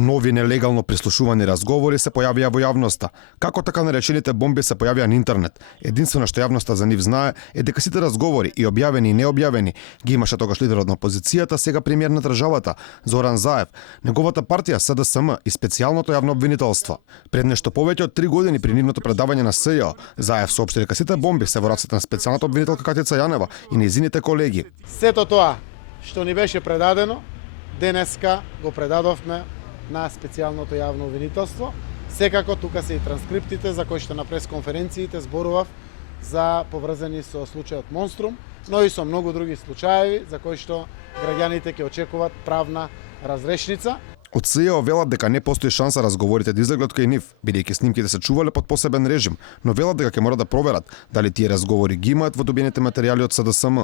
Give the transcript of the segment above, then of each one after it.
Нови нелегално прислушувани разговори се појавија во јавноста. Како така наречените бомби се појавија на интернет. Единствено што јавноста за нив знае е дека сите разговори, и објавени и необјавени, ги имаше тогаш лидерот на опозицијата, сега премиер на државата, Зоран Заев, неговата партија СДСМ и специјалното јавно обвинителство. Пред нешто повеќе од 3 години при нивното предавање на СЈО, Заев соопшти дека сите бомби се во рацете на специјалната обвинителка Катица Јанева и нејзините колеги. Сето тоа што ни беше предадено, денеска го предадовме на специјалното јавно обвинителство. Секако тука се и транскриптите за кои што на пресконференциите зборував за поврзани со случајот Монструм, но и со многу други случаи за кои што граѓаните ќе очекуваат правна разрешница. Од СЈО велат дека не постои шанса разговорите да излегнат кај нив, бидејќи снимките се чувале под посебен режим, но велат дека ќе мора да проверат дали тие разговори ги имаат во добиените материјали од СДСМ.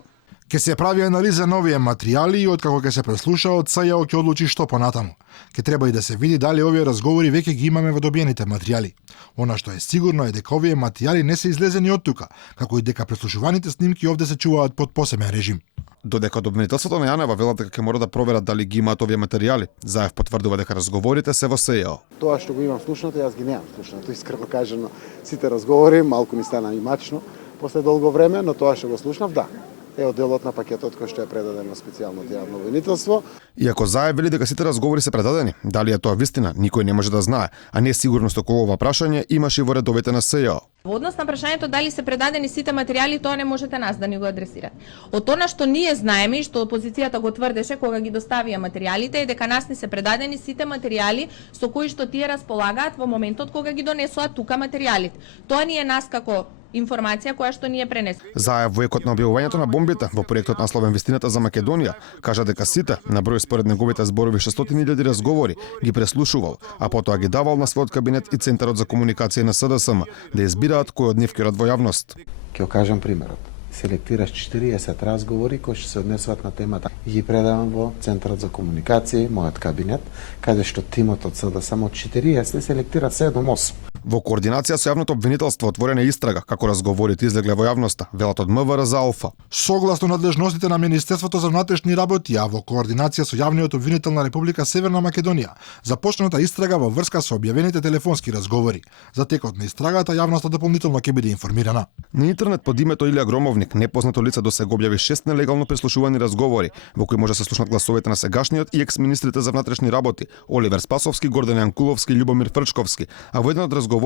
Ке се прави анализа на овие материјали и откако ќе се преслушаат, СЈО ќе одлучи што понатаму. Ке треба и да се види дали овие разговори веќе ги имаме во добиените материјали. Она што е сигурно е дека овие материјали не се излезени од тука, како и дека преслушуваните снимки овде се чуваат под посебен режим. Додека од обвинителството на Јанева велат дека ќе мора да проверат дали ги имаат овие материјали, Заев потврдува дека разговорите се во СЈО. Тоа што го имам слушнато, јас ги немам слушнато, искрено кажано. Сите разговори малку ми стана и мачно после долго време, но тоа што го слушнав, да, е од делот на пакетот кој што е предаден на специјалното јавно обвинителство. Иако Заев вели дека сите разговори се предадени, дали е тоа вистина, никој не може да знае, а не сигурност околу ова прашање имаше и во редовите на СЈО. Во однос на прашањето дали се предадени сите материјали, тоа не можете нас да ни го адресирате. Од она што ние знаеме и што опозицијата го тврдеше кога ги доставија материјалите е дека нас не се предадени сите материјали со кои што тие располагаат во моментот кога ги донесоа тука материјалите. Тоа ни е нас како информација која што ние пренесоа. Заев во екот на објавувањето на бомбите во проектот насловен Вистината за Македонија кажа дека сите, на број според неговите зборови 600.000 разговори, ги преслушувал, а потоа ги давал на својот кабинет и Центарот за комуникација на СДСМ да избираат кој од нив ќе во јавност. Ќе кажам примерот. Селектираш 40 разговори кои што се однесуваат на темата и ги предавам во Центарот за комуникација, мојот кабинет, каде што тимот од СДСМ од 40 селектира 7-8. Во координација со јавното обвинителство отворена истрага како разговорите излегле во јавноста, велат од МВР за Алфа. Согласно надлежностите на Министерството за внатрешни работи, а во координација со јавниот обвинител на Република Северна Македонија, започната истрага во врска со објавените телефонски разговори. За текот на истрагата јавноста дополнително ќе биде информирана. На интернет под името Илија Громовник, непознато лице досега објави 6 нелегално прислушувани разговори, во кои може да се слушнат гласовите на сегашниот и екс-министрите за внатрешни работи Оливер Спасовски, Гордан Јанкуловски и Љубомир Фрчковски, а во еден од разговорите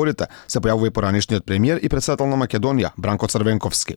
се појавува и поранешниот премиер и претседател на Македонија Бранко Црвенковски.